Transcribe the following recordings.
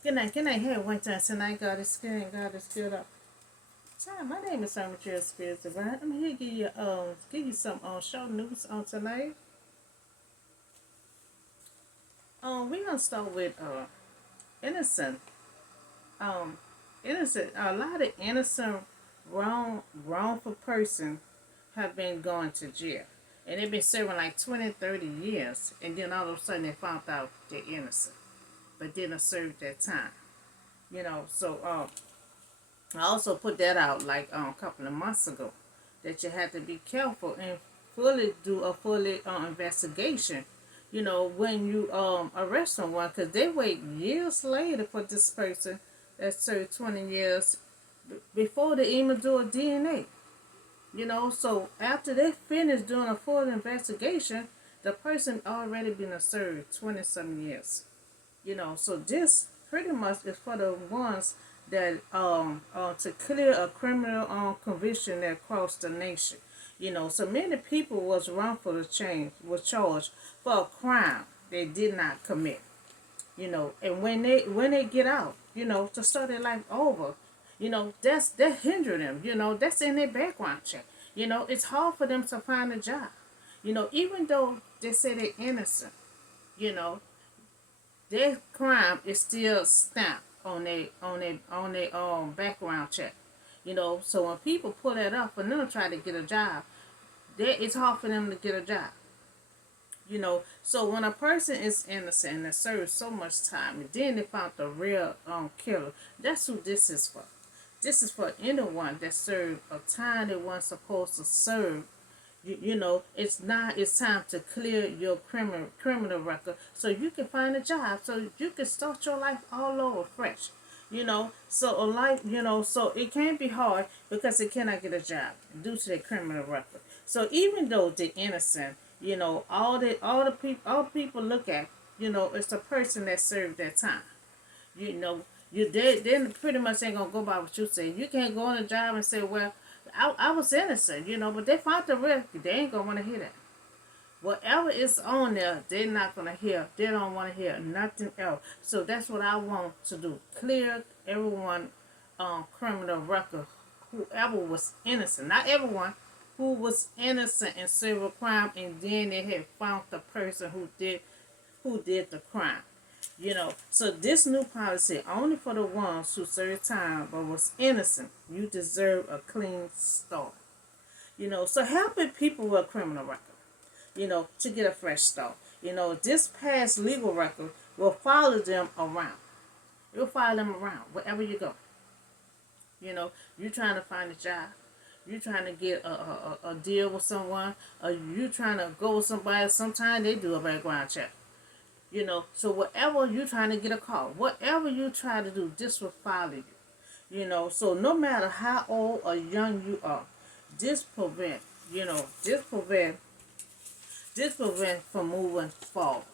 Good night. Hey, one time tonight, God is good and God is good. Hi, my name is Armature Spirits Divine. I'm here to give you some show news on tonight. We're gonna start with innocent. Um, innocent. A lot of innocent wrongful person have been going to jail, and they've been serving like 20, 30 years, and then all of a sudden they found out they're innocent, but didn't serve their time. I also put that out like a couple of months ago that you had to be careful and fully do a fully investigation. When you arrest someone, because they wait years later for this person that served 20 years before they even do a DNA. So after they finish doing a full investigation, the person already been served 20 some years. So this pretty much is for the ones that to clear a criminal conviction that across the nation. So many people was wrongfully was charged for a crime they did not commit. And when they get out, to start their life over, that hinder them. That's in their background check. It's hard for them to find a job. Even though they say they're innocent, you know, their crime is still stamped on their background check. So when people pull that up for them to try to get a job, it's hard for them to get a job. So when a person is innocent and they serve so much time, and then they found the real killer, that's who this is for. This is for anyone that served a time they weren't supposed to serve. It's time to clear your criminal record so you can find a job, so you can start your life all over fresh. So a life, so it can be hard because they cannot get a job due to their criminal record. So even though they're innocent, all the people look at, it's the person that served their time. You know, they pretty much ain't gonna go by what you say. You can't go on a job and say, well, I was innocent, but they found the real. They ain't gonna want to hear that. Whatever is on there, they're not gonna hear. They don't want to hear nothing else. So that's what I want to do: clear everyone criminal record. Whoever was innocent, not everyone, who was innocent in civil crime, and then they had found the person who did the crime. So this new policy only for the ones who served time but was innocent. You deserve a clean start. So helping people with a criminal record, to get a fresh start. This past legal record will follow them around. It will follow them around wherever you go. You trying to find a job, you trying to get a deal with someone, or you trying to go with somebody. Sometimes they do a background check. So whatever you trying to get a call, whatever you try to do, this will follow you. So no matter how old or young you are, this prevent, this prevent from moving forward.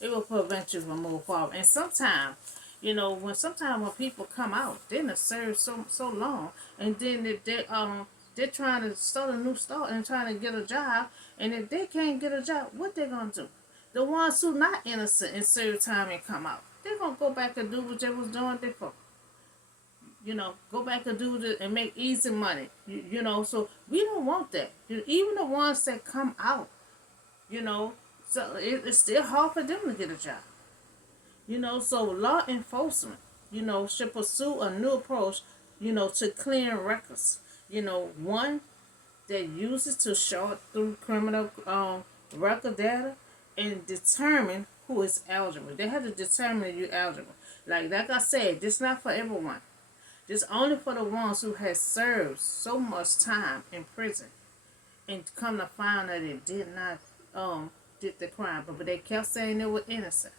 It will prevent you from moving forward. And sometimes, when people come out, they done serve so long, and then they're trying to start a new start and trying to get a job, and if they can't get a job, what they gonna do? The ones who not innocent and serve time and come out, they're gonna go back and do what they was doing before. Go back and do it and make easy money. So we don't want that. Even the ones that come out, so it's still hard for them to get a job. So law enforcement, should pursue a new approach, to clearing records. One that uses to sort through criminal record data and determine who is eligible. They have to determine you're eligible. Like I said, this not for everyone. This only for the ones who has served so much time in prison and come to find that they did not did the crime, but they kept saying they were innocent.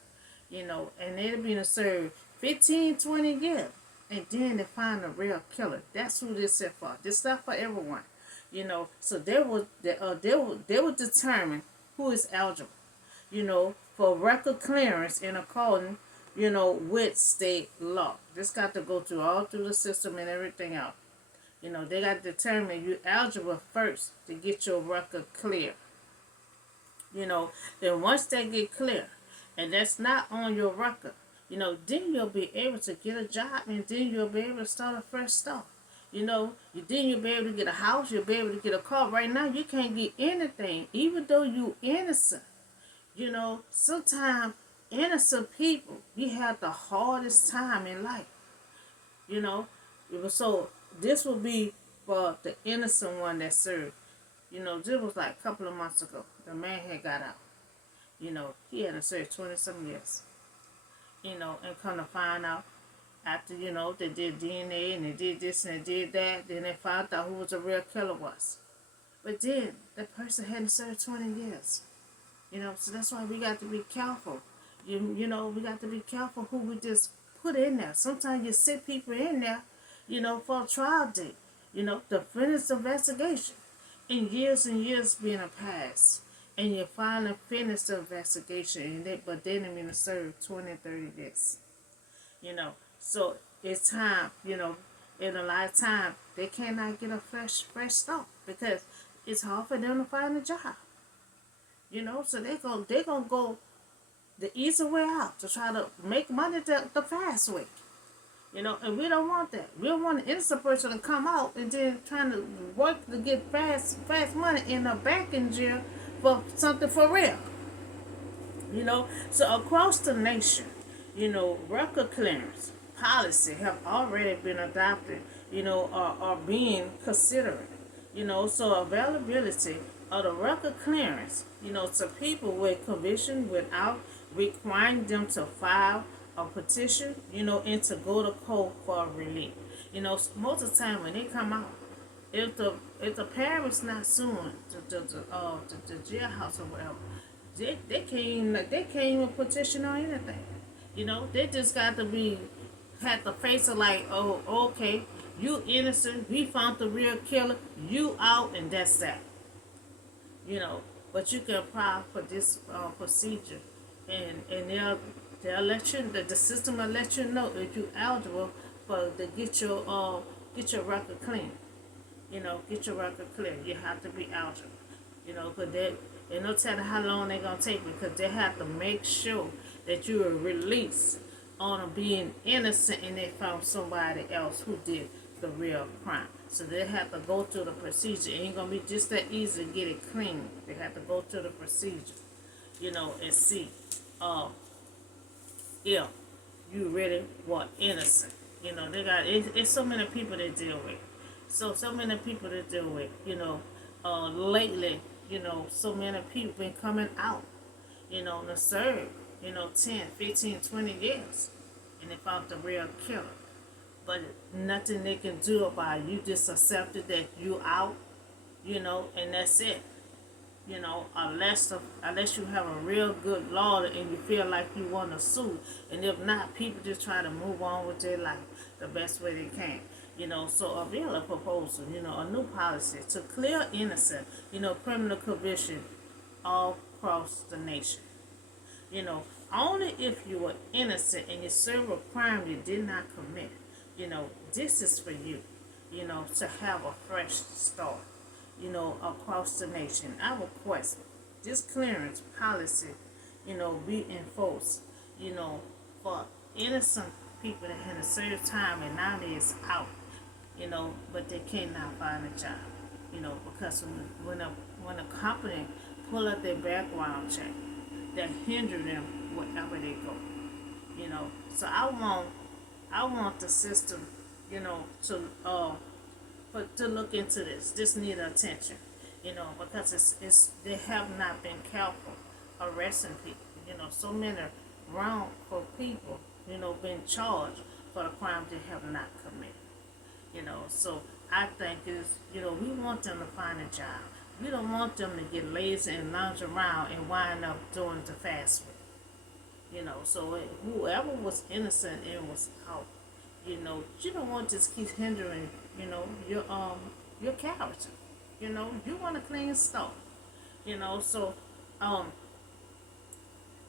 And they'd been served 15, 20 years. And then they find a real killer. That's who this is for. This not for everyone. So they will determine who is eligible, for record clearance in accordance, with state law. This got to go through the system and everything else. They got to determine you eligible first to get your record clear. Then once they get clear, and that's not on your record, Then you'll be able to get a job, and then you'll be able to start a fresh start. Then you'll be able to get a house, you'll be able to get a car. Right now, you can't get anything, even though you innocent. Sometimes innocent people, we have the hardest time in life. You know, so this will be for the innocent one that served. This was like a couple of months ago. The man had got out. He had to serve 20 some years. And come to find out after, they did DNA and they did this and they did that, then they found out who was the real killer was. But then that person hadn't served 20 years. So that's why we got to be careful. We got to be careful who we just put in there. Sometimes you sit people in there, for a trial date, to finish the investigation. And years being a past. And you finally finish the investigation, but they didn't mean to serve 20, 30 years. So it's time, in a lifetime, they cannot get a fresh start because it's hard for them to find a job. So they're gonna go the easy way out to try to make money the fast way. And we don't want that. We don't want an innocent person to come out and then trying to work to get fast money in a back in jail for something for real. So across the nation, record clearance policy have already been adopted, are being considered. So availability of the record clearance, to people with conviction without requiring them to file a petition, and to go to court for relief. Most of the time when they come out, if the parents not suing the jailhouse or whatever, they can't even petition or anything. They just got to had to face it like, oh, okay, you innocent, we found the real killer, you out, and that's that. But you can apply for this procedure, and they'll let you, the system will let you know if you're eligible for to get your record clean. Get your record clear. You have to be eligible. Because they no telling how long they're gonna take because they have to make sure that you are released on being innocent and they found somebody else who did the real crime. So they have to go through the procedure. It ain't gonna be just that easy to get it clean. They have to go through the procedure, and see if you really were innocent. They got it's so many people they deal with. So many people to deal with, lately, so many people been coming out, to serve, 10, 15, 20 years, and they found the real killer. But nothing they can do about it. You just accepted that you out, and that's it. Unless you have a real good lawyer and you feel like you want to sue, and if not, people just try to move on with their life the best way they can. So a bill proposal, a new policy to clear innocent, criminal conviction all across the nation. Only if you were innocent and you serve a crime you did not commit, this is for you, to have a fresh start, across the nation. I request this clearance policy, be enforced, for innocent people that had to serve time and now they're out, but they cannot find a job, because when a company pull up their background check, that hinder them wherever they go, So I want the system, to look into this. This need attention, because it's they have not been careful arresting people. So many wrongful people, been charged for the crimes they have not committed. So I think we want them to find a job. We don't want them to get lazy and lounge around and wind up doing the fast way. So whoever was innocent and was out, you don't want to just keep hindering, your character. You want a clean start. So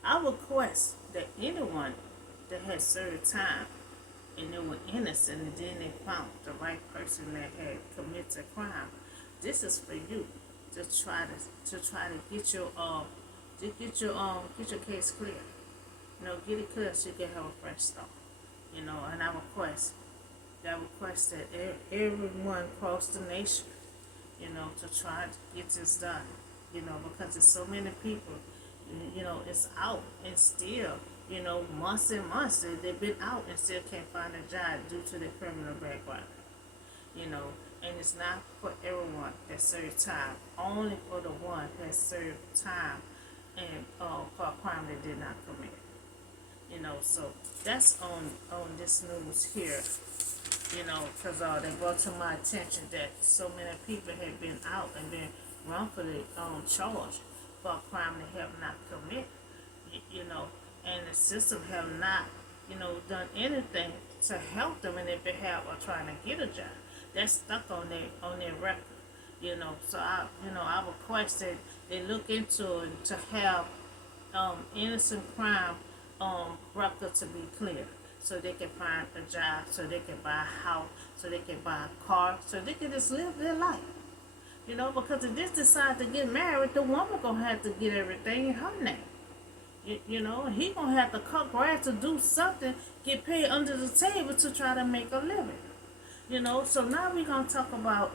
I request that anyone that has served time and they were innocent and then they found the right person that had committed a crime, this is for you to try to get your case clear. Get it clear so you can have a fresh start. And I request that everyone across the nation, to try to get this done, because there's so many people, it's out and still, months and months they've been out and still can't find a job due to their criminal background, you know, and it's not for everyone that served time, only for the one that served time and for a crime they did not commit. So that's on this news here, because they brought to my attention that so many people have been out and been wrongfully charged for a crime they have not committed, and the system have not, done anything to help them in their behalf of trying to get a job. That's stuck on their record, So I request that they look into it to have innocent crime record to be clear, so they can find a job, so they can buy a house, so they can buy a car, so they can just live their life. Because if they decide to get married, the woman gonna have to get everything in her name. He gonna have to cut grass to do something, get paid under the table to try to make a living. So now we're gonna talk about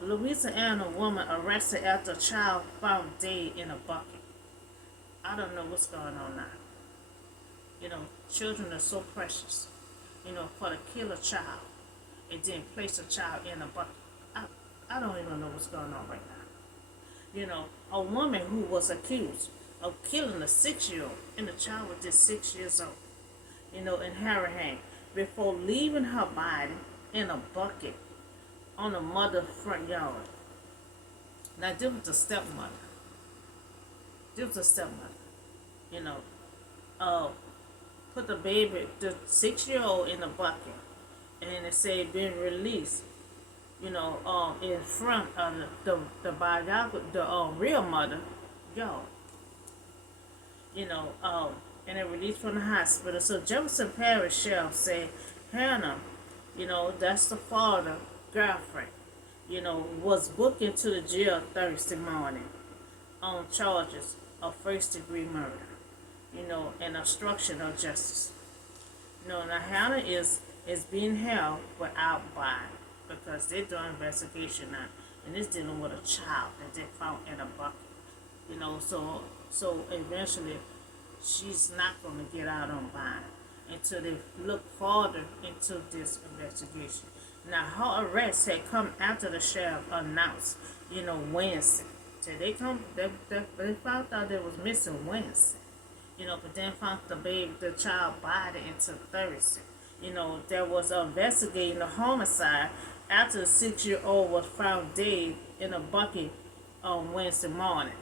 Louisiana woman arrested after a child found dead in a bucket. I don't know what's going on now. Children are so precious. For to kill a child and then place a child in a bucket. I don't even know what's going on right now. A woman who was accused of killing a 6-year-old, and the child was just 6 years old, in Harahan, before leaving her body in a bucket on the mother's front yard. Now, this was a stepmother. Put the baby, the 6-year-old, in a bucket, and it said been released, in front of the biological, the real mother, yard. And it released from the hospital. So Jefferson Parish Sheriff said Hannah, that's the father girlfriend, was booked into the jail Thursday morning on charges of first-degree murder, and obstruction of justice. Now Hannah is being held without bond because they're doing investigation now, and it's dealing with a child that they found in a bucket. So eventually she's not going to get out on bond until they look further into this investigation. Now her arrest had come after the sheriff announced, Wednesday. So they found out they was missing Wednesday. But then found the child body until Thursday. There was investigating the homicide after the 6-year-old was found dead in a bucket on Wednesday morning.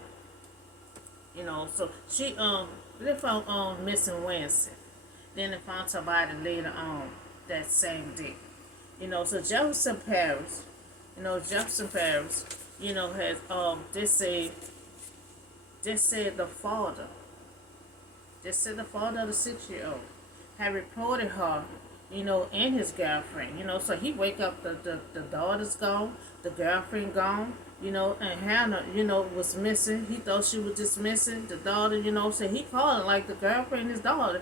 So they found missing Wednesday. Then they found her body later on that same day. So Jefferson Parish, has they said the father of the 6-year-old had reported her, and his girlfriend, so he wake up, the daughter's gone, the girlfriend gone, and Hannah, was missing. He thought she was just missing. The daughter, so he called like the girlfriend and his daughter,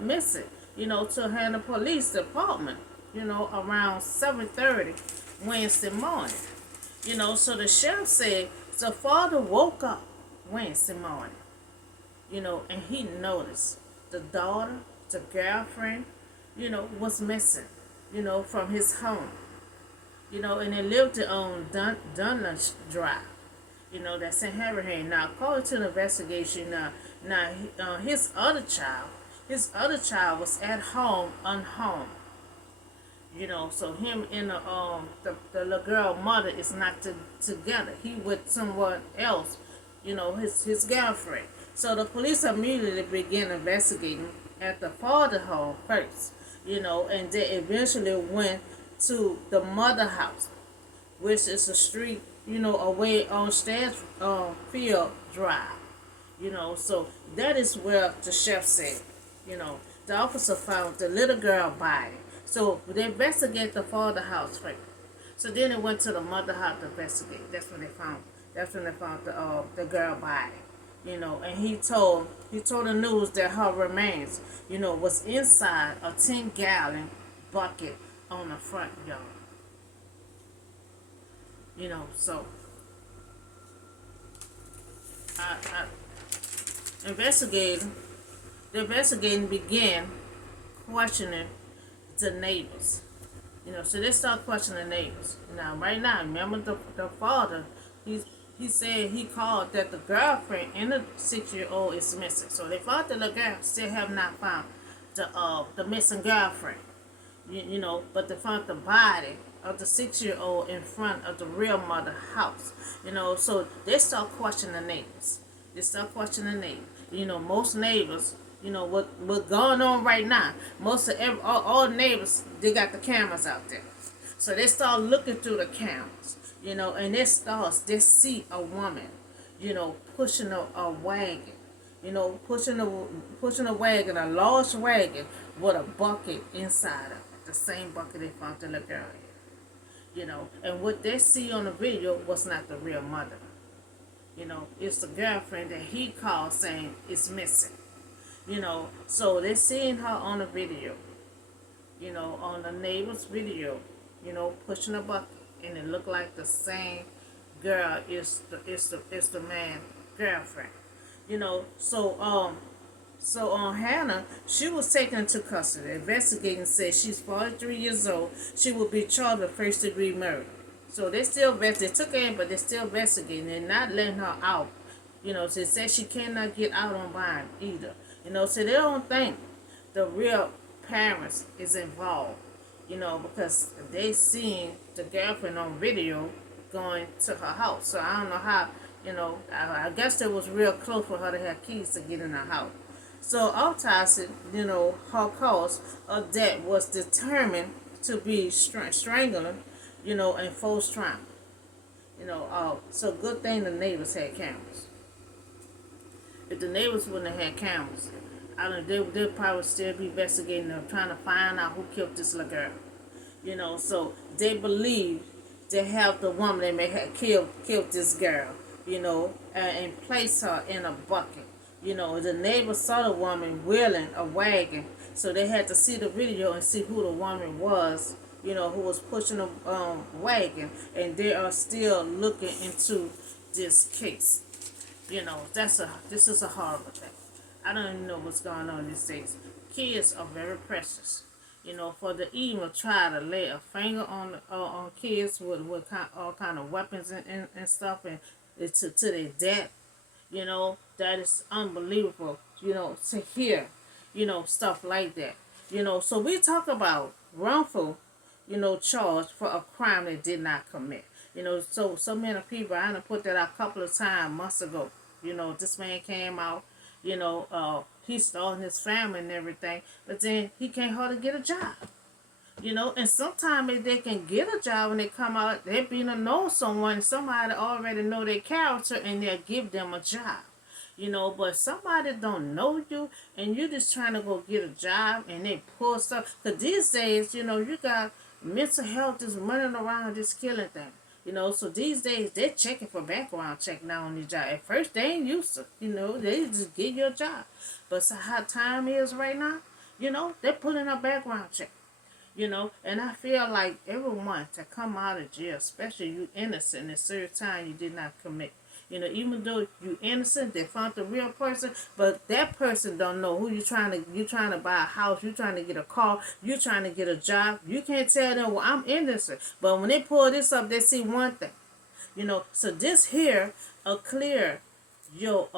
missing, to Hannah Police Department, around 7:30 Wednesday morning. So the sheriff said the father woke up Wednesday morning, and he noticed the daughter, the girlfriend, was missing, from his home. And they lived on Dunlach Drive, that's in Harahan. Now, according to the investigation, his other child was at home, unharmed. So him and the little girl mother is not together. He with someone else, his girlfriend. So the police immediately began investigating at the father home first, and they eventually went to the mother house, which is a street, away on Stanfield Drive. So that is where the sheriff said, the officer found the little girl body. So they investigate the father house first. So then they went to the mother house to investigate. That's when they found the girl body. And he told the news that her remains, was inside a 10-gallon bucket on the front yard. So investigating the investigating began questioning the neighbors. So they start questioning the neighbors. Now, right now, remember the father, he said he called that the girlfriend and the 6-year-old is missing. So they thought that the girl still have not found the missing girlfriend. But they found the body of the 6-year-old in front of the real mother house. So they start questioning the neighbors. Most neighbors, what's going on right now. Most of all neighbors, they got the cameras out there. So they start looking through the cameras, and they see a woman, pushing a wagon, pushing a wagon, a large wagon with a bucket inside of it, the same bucket they found the little girl in. And what they see on the video was not the real mother. It's the girlfriend that he called saying is missing. So they seeing her on the video, on the neighbor's video, pushing a bucket, and it looked like the same girl is the man girlfriend. So Hannah, she was taken into custody. Investigating said she's 43 years old. She will be charged with first-degree murder. So they took her in, but they're still investigating. They're not letting her out. They said she cannot get out on bond either. So they don't think the real parents is involved. Because they seen the girlfriend on video going to her house. So I don't know how, I guess it was real close for her to have keys to get in her house. So autopsy, her cause of death was determined to be strangling, and forced trauma. So good thing the neighbors had cameras. If the neighbors wouldn't have had cameras, I don't know, they'd probably still be investigating them, trying to find out who killed this little girl. So they believe they have the woman that may have killed this girl, and place her in a bucket. The neighbors saw the woman wheeling a wagon, so they had to see the video and see who the woman was, who was pushing a wagon, and they are still looking into this case. This is a horrible thing. I don't even know what's going on these days. Kids are very precious. For the evil try to lay a finger on kids with all kind of weapons and stuff, and to their death. That is unbelievable. To hear, stuff like that. So we talk about wrongful, charge for a crime they did not commit. So many people, I done put that out a couple of times months ago. This man came out, he's starting his family and everything, but then he can't hardly get a job. And sometimes if they can get a job when they come out, they be to know someone, somebody already know their character, and they'll give them a job. But somebody don't know you, and you just trying to go get a job, and they pull stuff. Because these days, you got mental health is running around this killing thing. So these days, they're checking for background check now on the job. At first, they ain't used to, they just get your job. But so how time is right now, they're pulling a background check. And I feel like everyone to come out of jail, especially you innocent, and serve time you did not commit. Even though you innocent, they found the real person, but that person don't know who you trying to buy a house, you trying to get a car, you trying to get a job. You can't tell them, well, I'm innocent. But when they pull this up, they see one thing. So this here clear your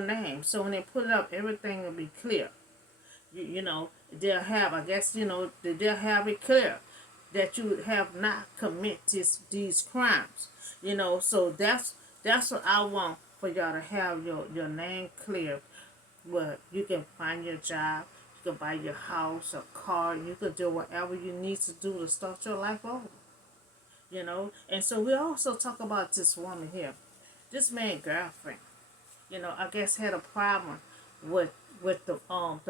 name. So when they put it up, everything will be clear. They'll have, I guess, they'll have it clear that you have not committed these crimes. So that's what I want for y'all to have your name clear, where you can find your job, you can buy your house, a car, you can do whatever you need to do to start your life over. And so we also talk about this woman here. This man's girlfriend, I guess had a problem with the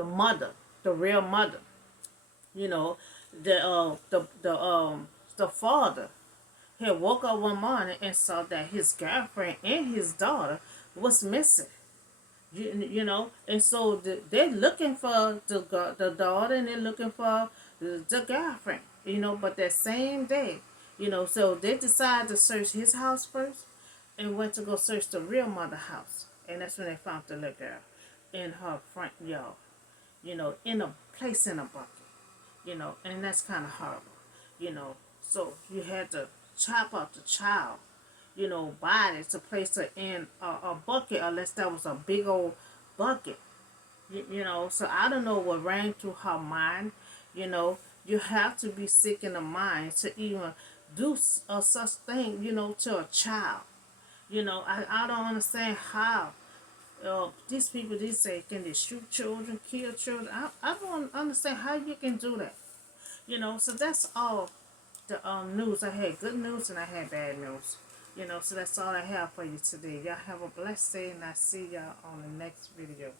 mother, the real mother. The father had woke up one morning and saw that his girlfriend and his daughter was missing. You know, and so they're looking for the daughter, and they're looking for the girlfriend, you know. But that same day, you know, so they decided to search his house first, and went to go search the real mother house, and that's when they found the little girl in her front yard, you know, in a place in a bucket, you know, and that's kind of horrible, you know. So you had to chop up the child, you know, body to place her in a bucket, unless that was a big old bucket, you know. So I don't know what ran through her mind, you know. You have to be sick in the mind to even do a such thing, you know, to a child. You know, I don't understand how these people, they say, can they shoot children, kill children? I don't understand how you can do that. You know, so that's all the news. I had good news and I had bad news. You know, so that's all I have for you today. Y'all have a blessed day, and I see y'all on the next video.